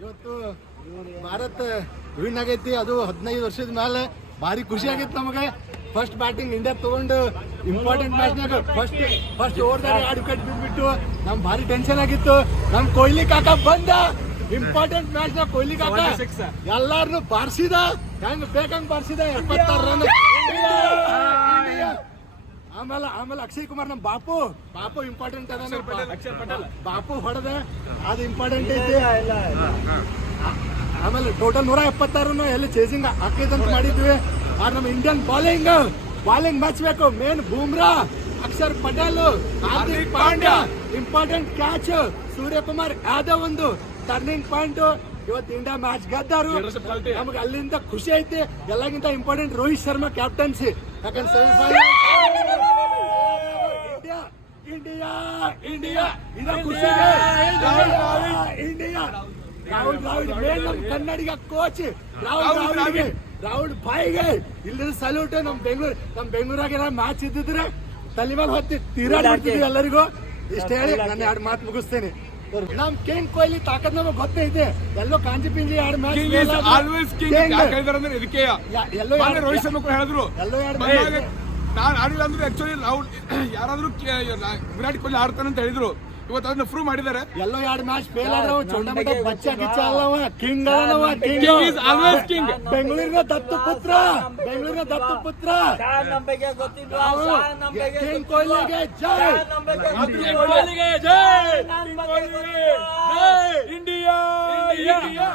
ಇವತ್ತು ಭಾರತ್ ವಿನ್ ಆಗೈತಿ. ಅದು ಹದಿನೈದು ವರ್ಷದ ಮೇಲೆ ಭಾರಿ ಖುಷಿ ಆಗೈತಿ ನಮಗೆ. ಫಸ್ಟ್ ಬ್ಯಾಟಿಂಗ್ ಇಂಡಿಯಾ ತಗೊಂಡು ಇಂಪಾರ್ಟೆಂಟ್ ಮ್ಯಾಚ್ನಾಗ ಫಸ್ಟ್ ಫಸ್ಟ್ ಓವರ್ದಾಗ ಎರಡು ವಿಕೆಟ್ ಬಿಟ್ಬಿಟ್ಟು ನಮ್ ಭಾರಿ ಟೆನ್ಷನ್ ಆಗಿತ್ತು. ನಮ್ ಕೊಹ್ಲಿ ಕಾಕ ಬಂದ. ಇಂಪಾರ್ಟೆಂಟ್ ಮ್ಯಾಚ್ನ ಕೊಹ್ಲಿ ಕಾಕ ಎಲ್ಲಾರನು ಬಾರಿಸಿದ. ಹೆಂಗ್ ಬೇಕಂಗ್ ಬಾರಿಸಿದ? ಎಪ್ಪತ್ತಾರು ರನ್. ಆಮೇಲೆ ಆಮೇಲೆ ಅಕ್ಷಯ್ ಕುಮಾರ್ ನಮ್ ಬಾಪು. ಬಾಪು ಇಂಪಾರ್ಟೆಂಟ್ ಅದ ಬಾಪು ಹೊಡೆದ. ಅದು ಇಂಪಾರ್ಟೆಂಟ್ ಐತಿ. ಆಮೇಲೆ ಟೋಟಲ್ ನೂರ ಎಪ್ಪತ್ತಾರು ಎಲ್ಲಿ ಚೇಸಿಂಗ್ ಅಂತ ಮಾಡಿದ್ವಿ. ಆದ್ರೆ ನಮ್ಮ ಇಂಡಿಯನ್ ಬಾಲಿಂಗ್ ಬಾಲಿಂಗ್ ಮ್ಯಾಚ್ ಬೇಕು. Main Bumrah Akshar Patel Hardik Pandya. Important catch Suryakumar Yadav ಒಂದು. ಟರ್ನಿಂಗ್ ಪಾಯಿಂಟ್ ಇವತ್ತು ಇಂಡಿಯಾ ಮ್ಯಾಚ್ ಗೆದ್ದಾರು. ನಮ್ಗೆ ಅಲ್ಲಿಂದ ಖುಷಿ ಐತಿ. ಎಲ್ಲಕ್ಕಿಂತ ಇಂಪಾರ್ಟೆಂಟ್ ರೋಹಿತ್ ಶರ್ಮಾ ಕ್ಯಾಪ್ಟನ್ಸಿ ಯಾಕಂದ್ರೆ ಸೆಮಿಫೈನಲ್ ಇಂಡಿಯಾ ಇಂಡಿಯಾ ಇಂಡಿಯಾ. ಇದ. ಖುಷಿಗೆ ಇಂಡಿಯಾ. ರಾಹುಲ್ ದ್ರಾವಿಡ್ ಮೇನ್ ನಮ್ ಕನ್ನಡಿಗ ಕೋಚ್ ರಾಹುಲ್ ದ್ರಾವಿಡ್ಗೆ ರಾಹುಲ್ ಬಾಯಿಗೆ. ಇಲ್ಲದ ಸಲ್ಯೂಟ್ ನಮ್ ಬೆಂಗಳೂರು ನಮ್ ಬೆಂಗಳೂರಾಗ ಮ್ಯಾಚ್ ಇದ್ದಿದ್ರೆ ತಲೆ ಮೇಲೆ ಹೊತ್ತಿ ತೀರಾಡ್ತೀವಿ ಎಲ್ಲರಿಗೂ. ಇಷ್ಟ ಹೇಳಿ ನಾನು ಎರಡು ಮಾತು ಮುಗಿಸ್ತೇನೆ. ನಮ್ ಕಿಂಗ್ ಕೊಹ್ಲಿ ತಾಕತ್ ನಮಗ್ ಗೊತ್ತೇ ಇದೆ. ಎಲ್ಲೋ ಕಾಂಜಿ ಪಿಂಜಿ ಎರಡು match king is always king ಯಾಕೆ ಹೇಳಿದಾರೆ ಅಂದ್ರೆ ಇದಕ್ಕೆ. ಎಲ್ಲೋ ಯಾರು ರೋಹಿತ್ ಶರ್ಮಾ ಕೂಡ ಹೇಳಿದ್ರು. ಎಲ್ಲೋ ಎರಡು ನಾನು ಆಡಿಲ್ಲ ಅಂದ್ರೆ ಆಕ್ಚುಲಿ ರಾಹುಲ್ ಯಾರಾದ್ರೂ ಕೆ- ವಿರಾಟ್ ಕೊಹ್ಲಿ ಆಡ್ತಾನೆ ಅಂತ ಹೇಳಿದ್ರು. ಇವತ್ತು ಅದನ್ನ ಪ್ರೂವ್ ಮಾಡಿದ್ದಾರೆ. ಎಲ್ಲೋ ಎರಡು ಮ್ಯಾಚ್ ಫೇಲ್ ಆದ್ರವ ಚೊಂಡ ಮಟ್ಟ ಬಚ್ಚ ಗಿಚ್ಚ ಅಲ್ಲವ ಕಿಂಗ್ ಅಲ್ಲವ ಕಿಂಗ್. ಇಸ್ ಆಲ್ವೇಸ್ ಕಿಂಗ್ ಬೆಂಗಳೂರಿನ ದತ್ತು ಪುತ್ರ ಬೆಂಗಳೂರಿನ ದತ್ತು ಪುತ್ರ. ನಮ್ಮ ಬಗ್ಗೆ ಗೊತ್ತಿಲ್ವಾ ನಮ್ಮ ಬಗ್ಗೆ ಕಿಂಗ್ ಕೊಹ್ಲಿಗೆ ಜೈ. ನಮ್ಮ ಬಗ್ಗೆ ಕಿಂಗ್ ಕೊಹ್ಲಿಗೆ ಜೈ. ਆ।